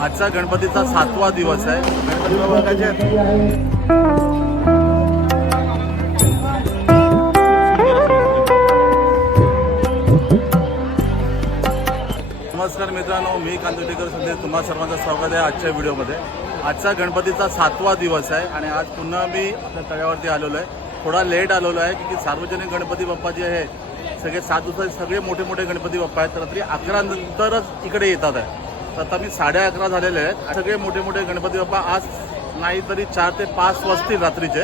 आजचा गणपतीचा सातवा दिवस आहे. गणपती बाबा नमस्कार मित्रांनो मी कांदोटेकर सध्या तुम्हा सर्वांचं स्वागत आहे आजच्या व्हिडिओमध्ये. आजचा गणपतीचा सातवा दिवस आहे आणि आज पुन्हा मी आपल्या तळ्यावरती आलेलो आहे. थोडा लेट आलेलो आहे की सार्वजनिक गणपती बाप्पा जे आहे सगळे सात दिवसाचे सगळे मोठे मोठे गणपती बाप्पा आहेत. रात्री अकरा नंतरच इकडे येतात आहे. तर आता मी साडे अकरा झालेले आहेत. सगळे मोठे मोठे गणपती बाप्पा आज नाही तरी चार ते पाच वाजतील रात्रीचे.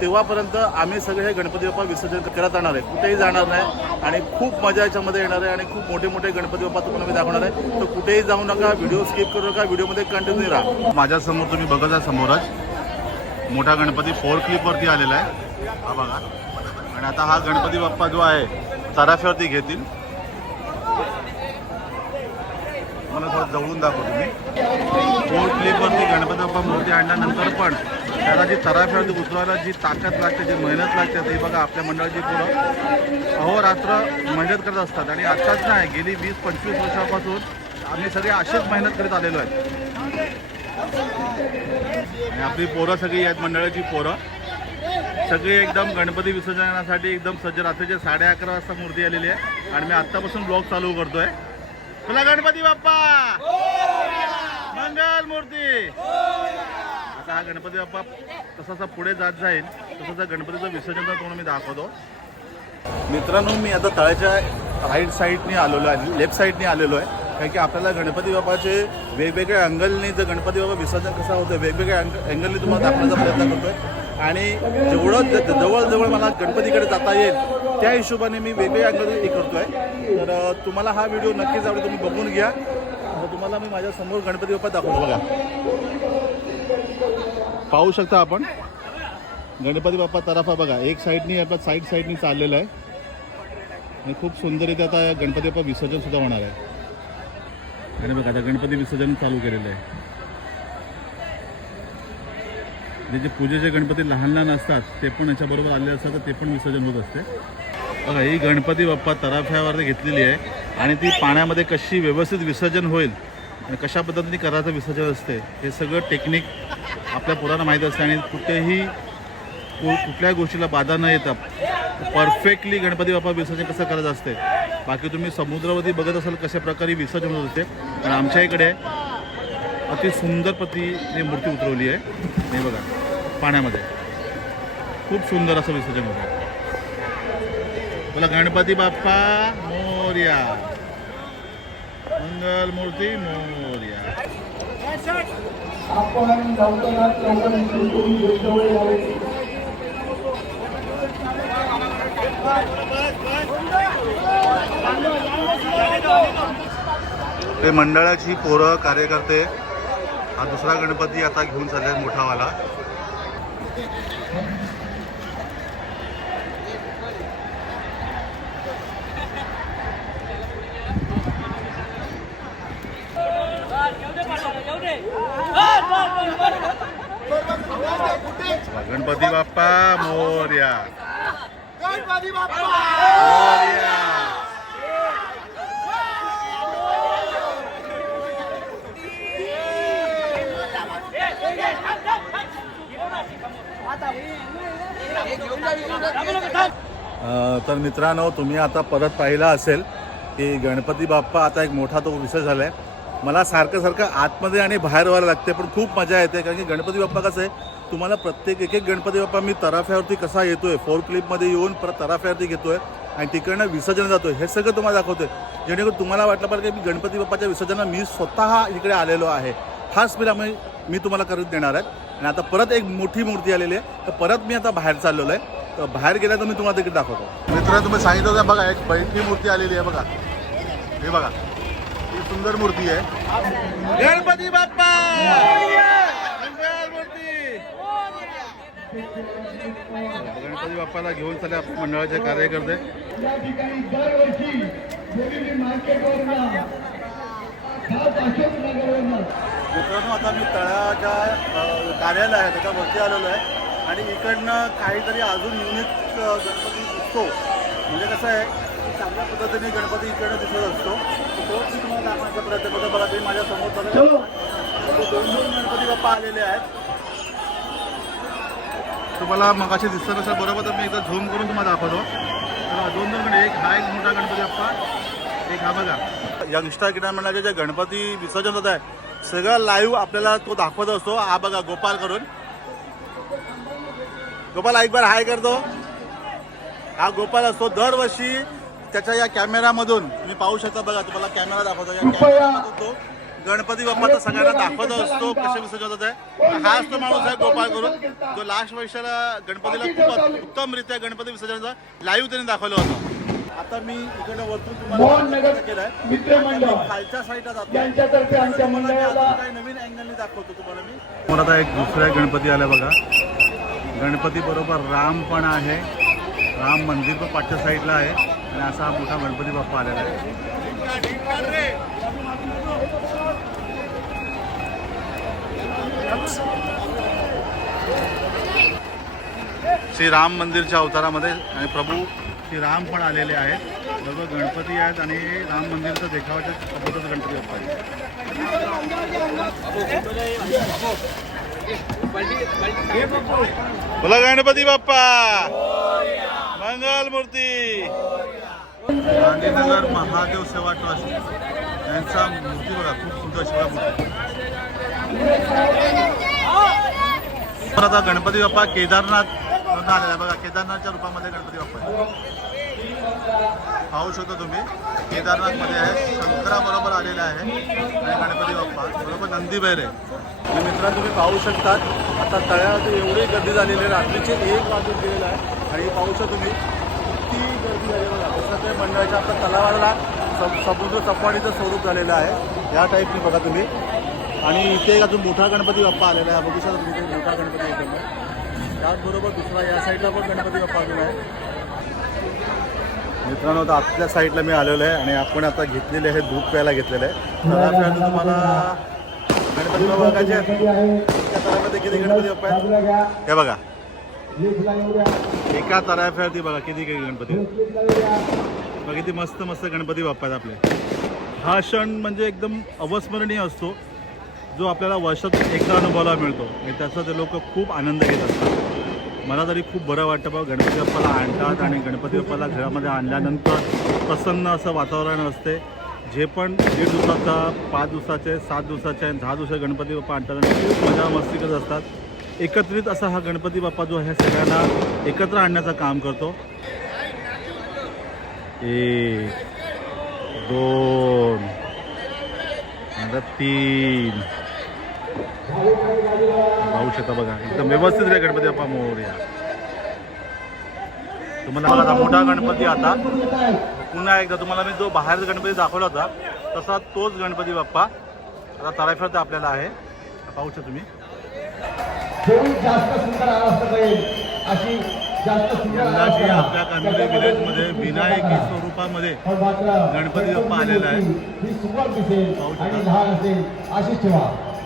तेव्हापर्यंत आम्ही सगळे हे गणपती बाप्पा विसर्जन करत आणणार आहे. कुठेही जाणार नाही आणि खूप मजा याच्यामध्ये येणार आहे आणि खूप मोठे मोठे गणपती बाप्पा तुम्हाला मी दाखवणार आहे. तर कुठेही जाऊ नका व्हिडिओ स्किप करू नका व्हिडिओमध्ये कंटिन्यू राहा. माझ्यासमोर तुम्ही बघत आहे समोरच मोठा गणपती फोर क्लिपवरती आलेला आहे. हा बघा. आणि आता हा गणपती बाप्पा जो आहे तराफ्यावरती घेतील. मला थोडं जवळून दाखवतो मी. फोर क्लिपवरती गणपती बाप्पा मूर्ती आणल्यानंतर पण त्याला जी तराफ्यावरती उतरवायला जी ताकद लागते जी मेहनत लागते ते बघा आपल्या मंडळाची पुरं अहोरात्र मेहनत करत असतात आणि आत्ताच नाही गेली वीस पंचवीस वर्षापासून आम्ही सगळे असेच मेहनत करत आलेलो आहे आणि आपली पोरं सगळी आहेत मंडळाची पोरं. सगळे एकदम गणपती विसर्जनासाठी एकदम सज्ज रात्रीचे साडे अकरा वाजता मूर्ती आलेली आहे. आणि मी आत्तापासून ब्लॉग चालू करतो आहे तुला गणपती बाप्पा. मंगल मूर्ती. आता हा गणपती बाप्पा तसा पुढे जात जाईल. तसं गणपतीचं विसर्जन तुम्हाला मी दाखवतो. मित्रांनो मी आता तळ्याच्या राईट साईडने आलेलो आहे. लेफ्ट साईडने आलेलो आहे. कारण की आपल्याला गणपती बाप्पाचे वेगवेगळ्या अँगलने जर गणपती बाप्पा विसर्जन कसं होतं वेगवेगळ्या अँग अँगलनी तुम्हाला दाखवण्याचा प्रयत्न करतोय. आणि जेवढं जवळजवळ मला गणपतीकडे जाता येईल त्या हिशोबाने मी वेगवेगळ्या अँगल हे आहे तर तुम्हाला हा व्हिडिओ नक्कीच आवडेल तुम्ही बघून घ्या. तुम्हाला मी माझ्यासमोर गणपती बाप्पा दाखवतो बघा. पाहू शकता आपण? गणपती बाप्पा तराफा बघा. एक साईडनी आपला साईड साईडनी चाललेला आहे. आणि खूप सुंदर आता गणपती बाप्पा विसर्जन सुद्धा होणार आहे. आणि बघा आता गणपती विसर्जन चालू केलेलं आहे. जे जे पूजेचे गणपती लहान लहान असतात ते पण याच्याबरोबर आलेले असतात तर ते पण विसर्जन होत असते. बघा ही गणपती बाप्पा तराफ्यावरती घेतलेली आहे आणि ती पाण्यामध्ये कशी व्यवस्थित विसर्जन होईल आणि कशा पद्धतीने करायचं विसर्जन असते हे सगळं टेक्निक आपल्या पोरांना माहीत असते आणि कुठेही कु- कुठल्याही गोष्टीला बाधा न येता परफेक्टली गणपती बाप्पा विसर्जन कसं करायचं असते. बाकी तुम्ही समुद्रावरती बघत असाल कशा प्रकारे विसर्जन होत असते आणि आमच्या इकडे अति सुंदर पद्धतीने मूर्ती उतरवली आहे. हे बघा. पाण्यामध्ये. खूप सुंदर असं विसर्जन होतं बोला गणपती बाप्पा मोर्या. मंगल मूर्ती मोर्या. ते मंडळाची पोरं कार्यकर्ते हा दुसरा गणपती आता घेऊन चालले मोठावाला. गणपती बाप्पा मोर्या. मोर्या अ, तर मित्रांनो तुम्ही आता परत पाहिला असेल की गणपती बाप्पा आता एक मोठा तो विषय झाला आहे मला सारखं सारखं आतमध्ये आणि बाहेर व्हायला लागते पण खूप मजा येते कारण की गणपती बाप्पा कसं आहे तुम्हाला प्रत्येक एक एक गणपती बाप्पा मी तराफ्यावरती कसा येतोय फोर क्लिपमध्ये येऊन परत तराफ्यावरती घेतोय आणि तिकडनं विसर्जन जातोय हे सगळं तुम्हाला दाखवतोय. जेणेकरून तुम्हाला वाटलं पाहिजे की मी गणपती बाप्पाच्या विसर्जनाला मी स्वतः इकडे आलेलो आहे. हाच मी मी तुम्हाला करत देणार आहे. आणि आता परत एक मोठी मूर्ती आलेली आहे. तर परत मी आता बाहेर चाललेलो आहे. तर बाहेर गेल्या तर मी तुम्हाला तिकडे दाखवतो. मित्रांनो तुम्ही सांगितलं तर बघा एक बैठी मूर्ती आलेली आहे बघा. हे बघा ही सुंदर मूर्ती आहे. गणपती बाप्पा! गणपती बाप्पाला घेऊन चालले आपण मंडळाचे कार्यकर्ते. या ठिकाणी दरवर्षी मित्रांनो आता मी तळाच्या कार्यालय आहे त्याच्यावरती आलेलो आहे. आणि इकडनं काहीतरी अजून युनिक गणपती दिसतो. म्हणजे कसं आहे की चांगल्या पद्धतीने गणपती इकडनं दिसत असतो. तोच मी तुम्हाला दाखवण्याचा प्रयत्न करतो. बघा तुम्ही माझ्यासमोर दोन दोन गणपती बाप्पा आलेले आहेत. तुम्हाला मगाशी दिसत असेल बरोबर तर मी एकदा झूम करून तुम्हाला दाखवतो. तर दोन दोन गण एक हा एक मोठा गणपती बाप्पा एक हा बघा. यंगस्टर क्रीडा मंडळाचे जे गणपती विसर्जन होत आहे सगळं लाईव्ह आपल्याला तो दाखवत असतो. हा बघा गोपाल करून. गोपाल एक बार हाय करतो. हा गोपाल असतो दरवर्षी त्याच्या या कॅमेरामधून तुम्ही पाहू शकता बघा तुम्हाला कॅमेरा दाखवतो. या कॅमेरामधून तो गणपती बाप्पाचा सगळ्यांना दाखवत असतो कसे विसर्जन होत आहे हाच तो माणूस आहे गोपाळ करून जो लास्ट वर्षाला गणपतीला खूप उत्तमरित्या गणपती विसर्जनाचा लाईव्ह त्यांनी दाखवलं होतं. आता मी इकडे वरतून तुम्हाला केलाय. खालच्या साईडला जातो नवीन अँगलने दाखवतो तुम्हाला मी. मला आता एक दुसऱ्या गणपती आला बघा. गणपती बरोबर राम पण आहे. राम मंदिर पण पाठच्या साईडला आहे. आणि असा हा मोठा गणपती बाप्पा आलेला आहे. श्री राम मंदिरच्या अवतारामध्ये आणि प्रभू श्री राम पण आलेले आहेत. बरोबर गणपती आहेत आणि राम मंदिरचं देखावाच्या सोबतच गणपती बाप्पा आहेत. बोला गणपती बाप्पा! मंगल मूर्ती! गांधीनगर महादेव सेवा ट्रस्ट यांचा मूर्ती बघा खूप सुंदर शिवा मूर्ती आता गणपती बाप्पा केदारनाथ मधून आलेला आहे. बघा केदारनाथच्या रूपामध्ये गणपती बाप्पा पाहू शकता तुम्ही केदारनाथमध्ये आहे. शंकराबरोबर आलेला आहे. आणि गणपती बाप्पा बरोबर नंदी बैर आहे. मित्रांनो तुम्ही पाहू शकतात. आता तळ्यात एवढी गर्दी झालेली आहे. रात्रीचे एक वाजून गेलेला आहे. आणि पाहू शकता तुम्ही किती गर्दी झाली बघा. सगळे मंडळाच्या आता तलावाला सम- समुद्र सफारीचं स्वरूप झालेलं आहे. या टाईपने बघा तुम्ही. आणि इथे एक अजून मोठा गणपती बाप्पा आलेला आहे. बघू शकता तुम्ही मोठा गणपती एकदम आहे. त्याचबरोबर दुसरा या साईडला पण गणपती बाप्पा आलेला आहे. मित्रांनो आता आतल्या साईडला मी आलेलो आहे आणि आपण आता घेतलेले आहे दूध प्यायला घेतलेलं आहे. तर आपल्याला तुम्हाला गणपती बाप्पा बघायचे आहेत. गणपती किती गणपती बाप्पा आहेत? हे बघा. एका तराफ्यावरती बघा किती काही गणपती बघा किती मस्त मस्त गणपती बाप्पा आहेत आपले. हा क्षण म्हणजे एकदम अवस्मरणीय असतो. जो आपल्याला वर्षात एकदा अनुभवायला मिळतो. आणि त्याचा ते लोक खूप आनंद घेत असतात. मला तरी खूप बरं वाटतं बा गणपती बाप्पाला आणतात आणि गणपती बाप्पाला घरामध्ये आणल्यानंतर प्रसन्न असं वातावरण असते. जे पण दीड दिवसाचा पाच दिवसाचे सात दिवसाचे आणि दहा दिवसाचे गणपती बाप्पा आणतात आणि खूप मजा मस्ती करत असतात. एकत्रित असा हा गणपती बाप्पा जो आहे सगळ्यांना एकत्र आणण्याचं काम करतो. एक दोन आता तीन. पाहू शकता बघा एकदम व्यवस्थित रे गणपती बाप्पा मोरया तुम्हाला बघा आता मोठा गणपती आता. पुन्हा एकदा तुम्हाला मी जो बाहेरचा गणपती दाखवला होता तसा तोच गणपती बाप्पा आता तराफ्यात आपल्याला आहे. पाहू शकता तुम्ही. अशी यंदाची आपल्या कांदिवली विलेजमध्ये विनायकी स्वरूपामध्ये गणपती बाप्पा आलेला आहे. पाहू शकता.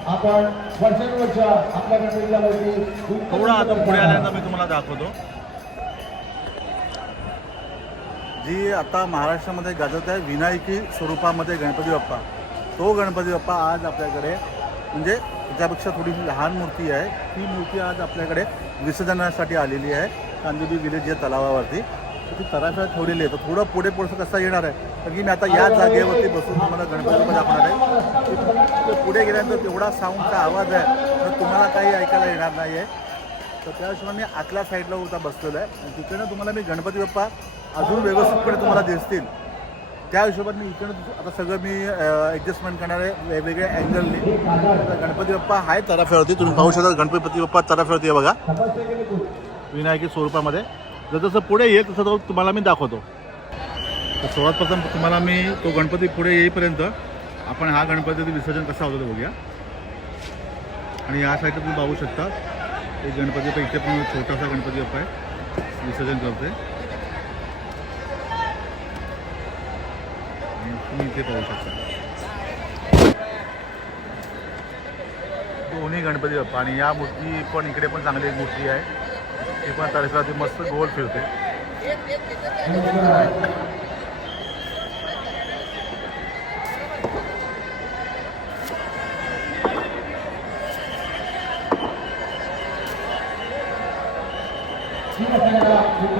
आपण वर्षानुवर्ष आपल्या थोडा आता पुढे आल्यानंतर मी तुम्हाला दाखवतो. जी आता महाराष्ट्रामध्ये गाजत आहे विनायकी स्वरूपामध्ये गणपती बाप्पा. तो गणपती बाप्पा आज आपल्याकडे म्हणजे त्याच्यापेक्षा थोडी लहान मूर्ती आहे. ती मूर्ती आज आपल्याकडे विसर्जनासाठी आलेली आहे. कांदिवली विलेज या तलावावरती. तर ती तराफ्यात ठेवलेली आहे. तर थोडं पुढे पुढचं कसं येणार आहे? कारण की मी आता या जागेवरती बसून तुम्हाला गणपती बाप्पा दाखवणार आहे. पुढे गेल्यानंतर तेवढा साऊंडचा आवाज आहे तर तुम्हाला काही ऐकायला येणार नाही आहे तर त्या हिशोबाने मी आतल्या साईडला होता बसलेलो आहे. आणि तिकडनं तुम्हाला मी गणपती बाप्पा अजून व्यवस्थितपणे तुम्हाला दिसतील. त्या हिशोबाने मी इकडनं आता सगळं मी ॲडजस्टमेंट करणार आहे वेगवेगळ्या अँगलने गणपती बाप्पा आहे तराफ्यावरती तुम्ही पाहू शकता गणपती बाप्पा तराफ्यावरती आहे बघा. विनायकी स्वरूपामध्ये. जसं पुढे येईल तसं तो तुम्हाला मी दाखवतो. तर सर्वात प्रथम तुम्हाला मी तो गणपती पुढे येईपर्यंत आपण हा गणपतीचं विसर्जन कसा होतं ते बघूया. आणि या साईडला तुम्ही पाहू शकता. एक गणपती बाप्पा इथे पण छोटासा गणपती बाप्पा आहे. विसर्जन करते आणि तुम्ही इथे पाहू शकता. दोन्ही गणपती बाप्पा. आणि या मूर्ती पण इकडे पण चांगली एक मूर्ती आहे. ती पण तारखेला ती मस्त गोल फिरते.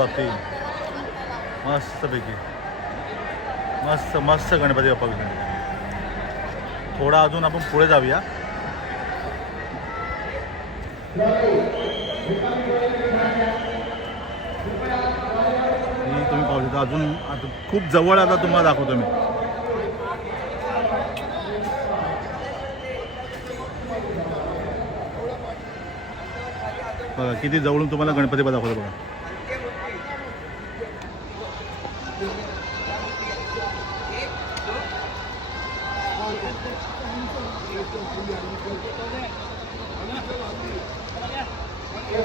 हो मस्तपैकी. मस्त मस्त गणपती बाप्पा विसर्जन थोडा अजून आपण पुढे जाऊया. तुम्ही पाहू शकता. अजून आता खूप जवळ आता तुम्हाला दाखवतो मी. बघा किती जवळून तुम्हाला गणपती बाप्पा दाखवतो बघा.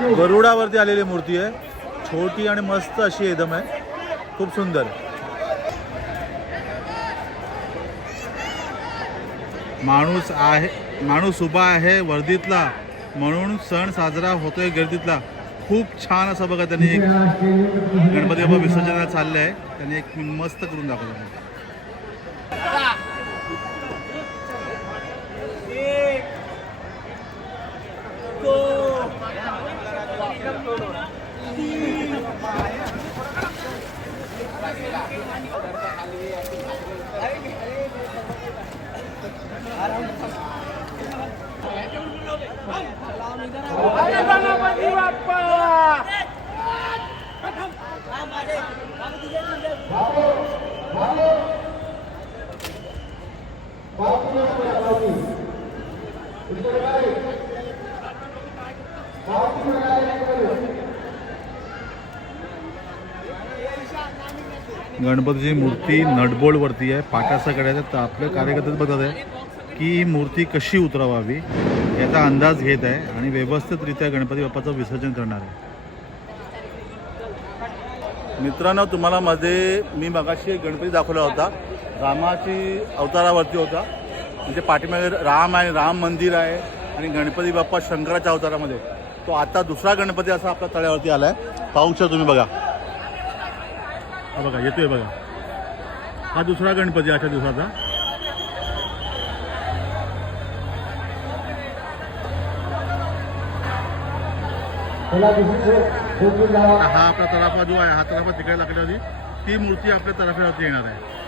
गरुडावरती आलेली मूर्ती आहे. छोटी आणि मस्त अशी एकदम आहे. खूप सुंदर. माणूस आहे माणूस उभा आहे वर्दीतला. म्हणून सण साजरा होतोय गर्दीतला. खूप छान असं बघा त्यांनी एक गणपती बाबा विसर्जनाला चाललं आहे त्यांनी एक मस्त करून दाखवलं एक दोन तीन अरे गणपती बाप्पा गणपतीची मूर्ती नटबोल्डवरती आहे पाटाचा आहे तर आपलं कार्यकर्ते बघत आहे की ही मूर्ती कशी उतरवावी याचा अंदाज घेत आहे आणि व्यवस्थितरित्या गणपती बाप्पाचं विसर्जन करणार आहे. मित्रांनो तुम्हाला मध्ये मी मगाशी गणपती दाखवला होता. रामाची अवतारावरती होता. म्हणजे पाठीमागे राम आहे राम मंदिर आहे आणि गणपती बाप्पा शंकराच्या अवतारामध्ये. तो आता दुसरा गणपती असा आपल्या तळ्यावरती आला आहे पाहू तुम्ही बघा. हा बघा येतोय बघा. हा दुसरा गणपती आजच्या दिवसाचा. हा आपला तराफा जो आहे हा तराफा तिकडे लागल्या होती ती मूर्ती आपल्या तराफ्यावरती येणार आहे.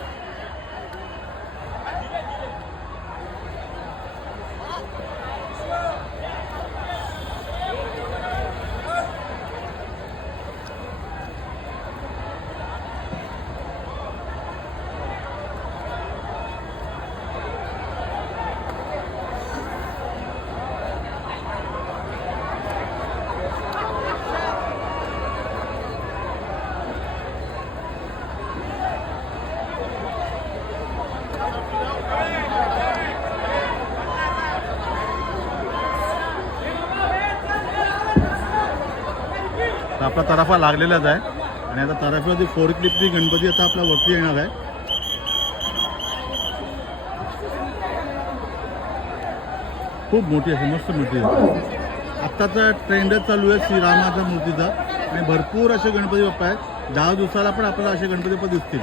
आपला तराफा लागलेलाच आहे. आणि आता तराफ्यावरती फोर क्लिपची गणपती आता आपला वरती येणार आहे. खूप मोठी आहे मस्त मूर्ती आहे. आत्ताचा ट्रेंडच चालू आहे श्रीरामाच्या मूर्तीचा. आणि भरपूर असे गणपती बाप्पा आहेत. दहा दिवसाला पण आपल्याला असे गणपती बाप्पा दिसतील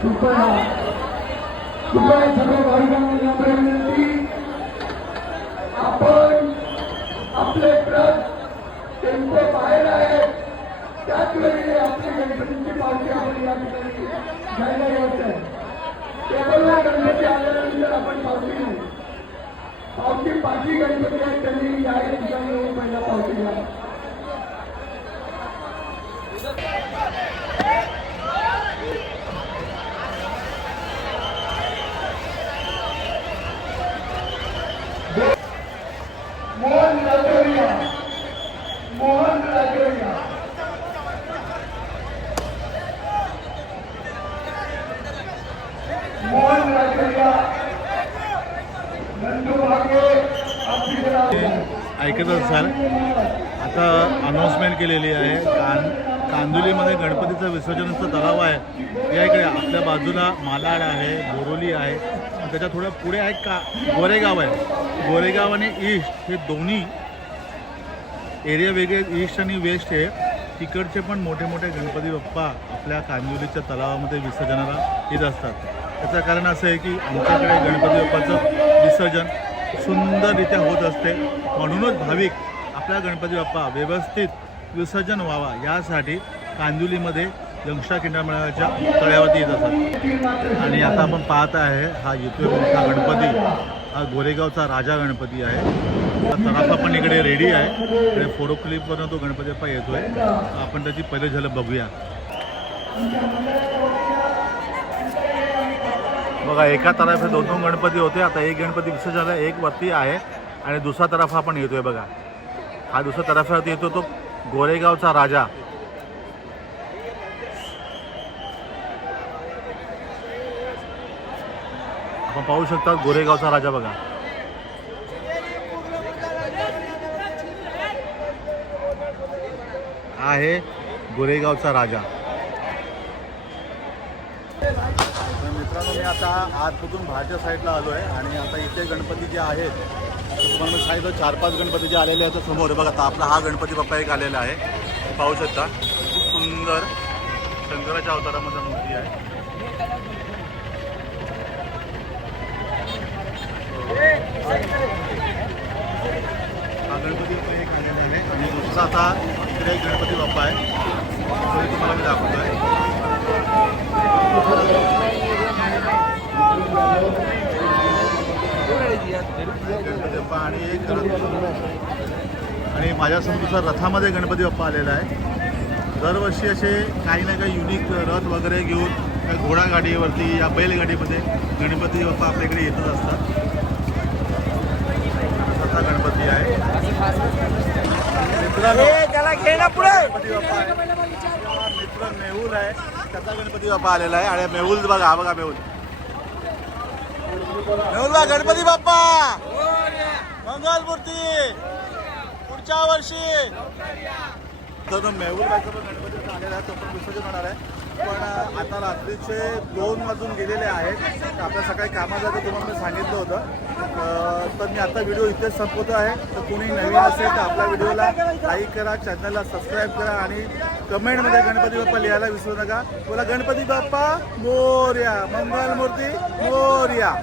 कृपया कृपया सर्व भाविकांना नम्र विनंती आपण आपले ट्रक टेम्पो बाहेर आहे त्याच वेळी आपली गणपतीची पावती आपण या ठिकाणी घ्यायला येत आहे टेबलला गणपती आल्यानंतर आपण पावती घेऊ पावती पाचही गणपती आहेत त्यांनी या ठिकाणी येऊन पहिला पावती घ्या मोहन राजोरिया मोहन राजोरिया मोहन राजोरिया नंदू भागे अभिराव ऐकत असाल. आता अनाऊन्समेंट केलेली आहे. कान कांदुलीमध्ये गणपतीचं विसर्जनाचा तलाव आहे. या इकडे आपल्या बाजूला मालाड आहे बोरोली आहे. त्याच्या थोडं पुढे आहे का गोरेगाव आहे. गोरेगाव आणि ईस्ट हे दोन्ही एरिया वेगळे ईस्ट आणि वेस्ट आहे तिकडचे पण मोठे मोठे गणपती बाप्पा आपल्या कांदिवलीच्या तलावामध्ये विसर्जनाला येत असतात. त्याचं कारण असं आहे की आमच्याकडे गणपती बाप्पाचं विसर्जन सुंदररित्या होत असते. म्हणूनच भाविक आपल्या गणपती बाप्पा व्यवस्थित विसर्जन व्हावा यासाठी कांदिवलीमध्ये यंगशा किंडामेळाच्या तळ्यावरती येत असतात. आणि आता आपण पाहत आहे हा येतोय मोठा गणपती हा गोरेगावचा राजा गणपती आहे. तराफा पण इकडे रेडी आहे. इकडे फोटो क्लिपवरनं तो गणपती बाप्पा येतोय. आपण त्याची पहिले झलक बघूया. बघा एका तराफे दोन दोन गणपती होते. आता एक गणपती विसर्जन झाला एक वरती आहे आणि दुसरा तराफा पण येतोय बघा. हा दुसऱ्या तराफ्यावरती येतो तो गोरेगावचा राजा. आपण पाहू शकता गोरेगावचा राजा बघा. आहे गोरेगावचा राजा तर मित्रांनो मी आता आतमधून बाहेरच्या साईडला आलो आहे आणि आता इथे गणपती जे आहेत तुम्हाला मी सांगितलं चार पाच गणपती जे आलेले आहेत समोर. बघा आता आपला हा गणपती बाप्पा एक आलेला आहे. पाहू शकता खूप सुंदर शंकराच्या अवतारामध्ये मूर्ती आहे. हा गणपती बाप्पा एक आलेला आहे आणि दुसरा आता इकडे एक गणपती बाप्पा आहे. तुम्हाला मी दाखवतो आहे गणपती बाप्पा आणि एक आणि माझ्यासमोर दुसरा रथामध्ये गणपती बाप्पा आलेला आहे. दरवर्षी असे काही ना काही युनिक रथ वगैरे घेऊन त्या घोडागाडीवरती या बैलगाडीमध्ये गणपती बाप्पा आपल्याकडे येतच असतात. असा गणपती आहे. गणपती बाप्पा मित्र मेहुल आहे. त्याचा गणपती बाप्पा आलेला आहे. आणि मेहुल बघा बघा मेहुल. मेहुल गणपती बाप्पा! मंगल मूर्ती! पुढच्या वर्षी! तर मेहुल गणपती आलेला आहे तो पण विसर्जन होणार आहे. पण आता रात्रीचे दोन वाजून गेलेले आहेत. आपल्या सकाळी कामात तुम्हाला मी सांगितलं होतं. तर मी आता व्हिडिओ इथेच संपवतो आहे. तर कोणी नवीन असेल तर आपल्या व्हिडिओला लाईक करा चॅनलला सबस्क्राईब करा आणि कमेंटमध्ये गणपती बाप्पा लिहायला विसरू नका. बोला गणपती बाप्पा मोर्या मंगल मूर्ती मोर्या.